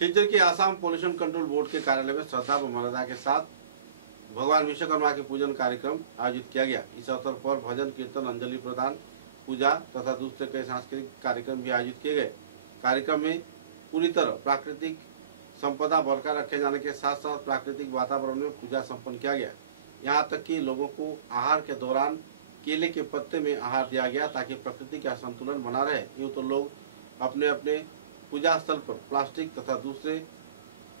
सिलचर के Assam pollution control board के कार्यालय में श्रद्धा व मर्यादा के साथ भगवान विश्वकर्मा के पूजन कार्यक्रम आयोजित किया गया। इस अवसर पर भजन कीर्तन, अंजलि प्रदान, पूजा तथा दूसरे कई सांस्कृतिक कार्यक्रम भी आयोजित किए गए। कार्यक्रम में पूरी तरह प्राकृतिक संपदा बरकरार रखे जाने के साथ साथ प्राकृतिक वातावरण में पूजा संपन्न किया गया। यहाँ तक कि लोगों को आहार के दौरान केले के पत्ते में आहार दिया गया ताकि प्रकृति का संतुलन बना रहे। यूँ तो लोग अपने अपने पूजा स्थल पर प्लास्टिक तथा दूसरे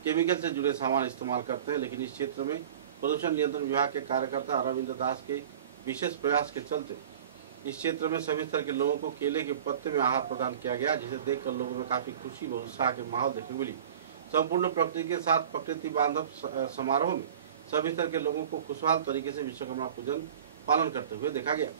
केमिकल से जुड़े सामान इस्तेमाल करते हैं, लेकिन इस क्षेत्र में प्रदूषण नियंत्रण विभाग के कार्यकर्ता अरविंद दास के विशेष प्रयास के चलते इस क्षेत्र में सभी स्तर के लोगों को केले के पत्ते में आहार प्रदान किया गया, जिसे देखकर लोगों में काफी खुशी व उत्साह के माहौल देखने मिली। संपूर्ण प्रकृति के साथ प्रकृति बांधव समारोह में सभी स्तर के लोगों को खुशहाल तरीके से विश्वकर्मा पूजन पालन करते हुए देखा गया।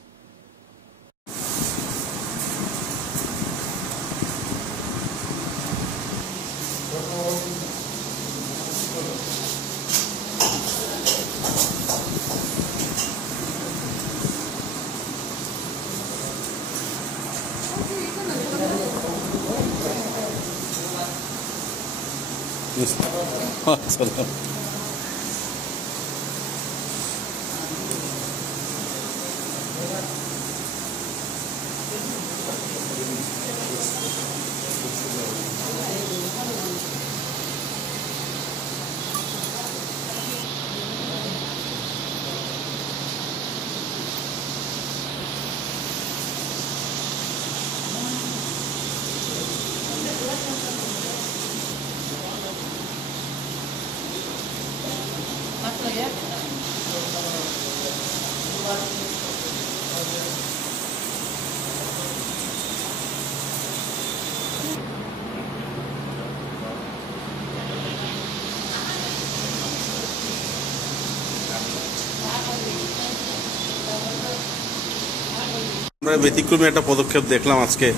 ব্যতিক্রমী একটা পদক্ষেপ দেখলাম আজকে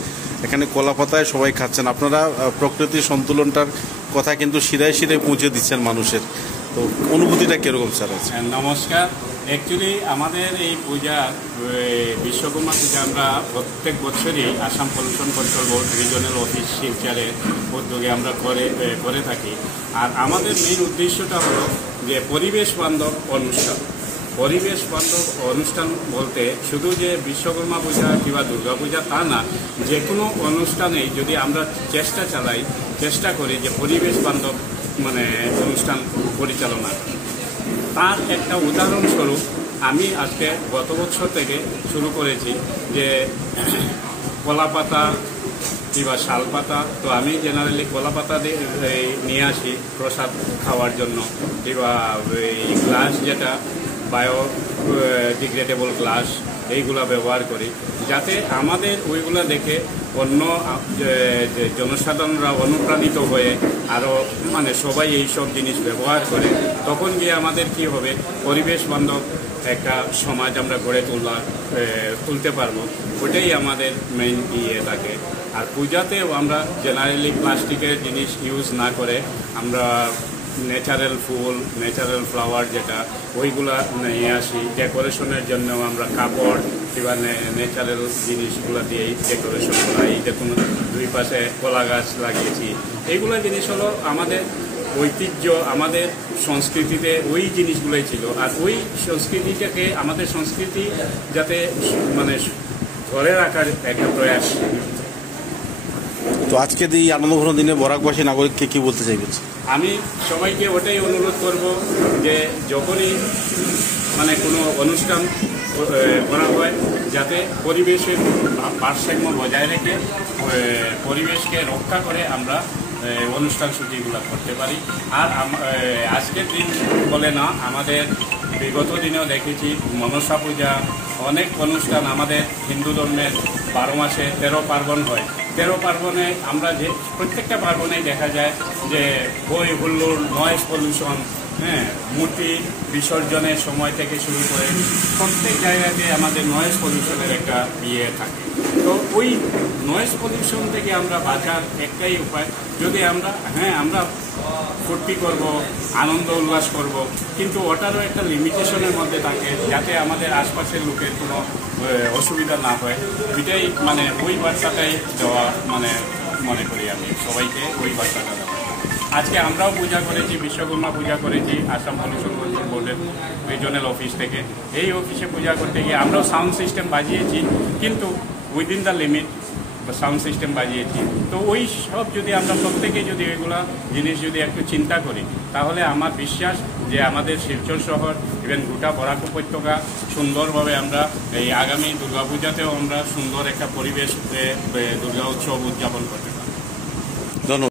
এখানে কলা পাতায় সবাই খাচ্ছেন। আপনারা প্রকৃতির সন্তুলনটার কথা কিন্তু শিরায় শিরায় পৌঁছে দিচ্ছেন মানুষের, তো অনুভূতিটা কিরকম স্যার আছে? নমস্কার। অ্যাকচুয়ালি আমাদের এই পূজা বিশ্বকর্মা পূজা আমরা প্রত্যেক বছরই Assam pollution control board regional office শিলচরের উদ্যোগে আমরা করে থাকি। আর আমাদের মেইন উদ্দেশ্যটা হলো যে পরিবেশ বান্ধব অনুষ্ঠান। পরিবেশ বান্ধব অনুষ্ঠান বলতে শুধু যে বিশ্বকর্মা পূজা কিংবা দুর্গা পূজা তা না, যে কোনো অনুষ্ঠানেই যদি আমরা চেষ্টা করি যে পরিবেশ বান্ধব অনুষ্ঠান পরিচালনা, তার একটা উদাহরণস্বরূপ আমি আজকে গত বছর থেকে শুরু করেছি যে কলা পাতা কিংবা শাল পাতা। তো আমি জেনারেলি কলা পাতা নিয়ে আসি প্রসাদ খাওয়ার জন্য, কিংবা এই গ্লাস যেটা বায়োডিগ্রেডেবল গ্লাস এইগুলা ব্যবহার করি, যাতে আমাদের ওইগুলা দেখে অন্য জনসাধারণরা অনুপ্রাণিত হয়ে আরও সবাই এইসব জিনিস ব্যবহার করে। তখন গিয়ে আমাদের কি হবে, পরিবেশ বান্ধব একটা সমাজ আমরা গড়ে তুলতে পারবো। ওটাই আমাদের মেইন থাকে। আর পূজাতেও আমরা জেনারেলি প্লাস্টিকের জিনিস ইউজ না করে আমরা ন্যাচারাল ফুল, ন্যাচারাল ফ্লাওয়ার যেটা ওইগুলা নিয়ে আসি। ডেকোরেশনের জন্য আমরা কাপড় কিংবা ন্যাচারাল জিনিসগুলো দিয়েই ডেকোরেশন করা। এই দেখুন দুই পাশে কলা গাছ লাগিয়েছি। এইগুলো জিনিস হলো আমাদের ঐতিহ্য, আমাদের সংস্কৃতিতে ওই জিনিসগুলোই ছিল। আর ওই সংস্কৃতিটাকে আমাদের সংস্কৃতি যাতে ধরে রাখার একটা প্রয়াস। তো আজকে এই আনন্দঘন দিনে বরাকবাসী নাগরিককে কি বলতে চাইবেন? আমি সবাইকে ওটাই অনুরোধ করব যে যখনই কোনো অনুষ্ঠান করা হয় যাতে পরিবেশের ভারসাম্য বজায় রেখে পরিবেশকে রক্ষা করে আমরা অনুষ্ঠান সূচিগুলো করতে পারি। আর আজকের দিন বলে না, আমাদের বিগত দিনেও দেখেছি মনসা পূজা, অনেক অনুষ্ঠান আমাদের হিন্দু ধর্মের 12 মাসে 13 পার্বণ হয়। 13 পার্বণে আমরা যে প্রত্যেকটা পার্বণেই দেখা যায় যে হই হুল্লোড়, নয়েজ পলিউশন, মূর্তি বিসর্জনের সময় থেকে শুরু করে প্রত্যেক জায়গাতে আমাদের নয়েজ পলিউশনের একটা থাকে। তো ওই নয়েজ পলিউশন থেকে আমরা বাঁচার একটাই উপায়, যদি আমরা আমরা ফুর্তি করব, আনন্দ উল্লাস করব, কিন্তু ওটারও একটা লিমিটেশনের মধ্যে থাকে, যাতে আমাদের আশপাশের লোকের কোনো অসুবিধা না হয়। এটাই ওই বার্তাটাই দেওয়া মনে করি আমি সবাইকে ওই বার্তাটা দেওয়া। আজকে আমরাও পূজা করেছি, বিশ্বকর্মা পূজা করেছি আসাম পলিউশন কন্ট্রোল বোর্ডের রিজনাল অফিস থেকে। এই অফিসে পূজা করতে গিয়ে আমরাও সাউন্ড সিস্টেম বাজিয়েছি, কিন্তু within the limit sound system বাজিয়েছি। তো ওই সব যদি আমরা প্রত্যেকে যদি এগুলা জিনিস যদি একটু চিন্তা করি, তাহলে আমার বিশ্বাস যে আমাদের শিলচর শহর ইভেন গোটা বরাক উপত্যকা সুন্দরভাবে আমরা এই আগামী দুর্গাপূজাতেও আমরা সুন্দর একটা পরিবেশ দুর্গা উৎসব উদযাপন করতে পারি। ধন্যবাদ।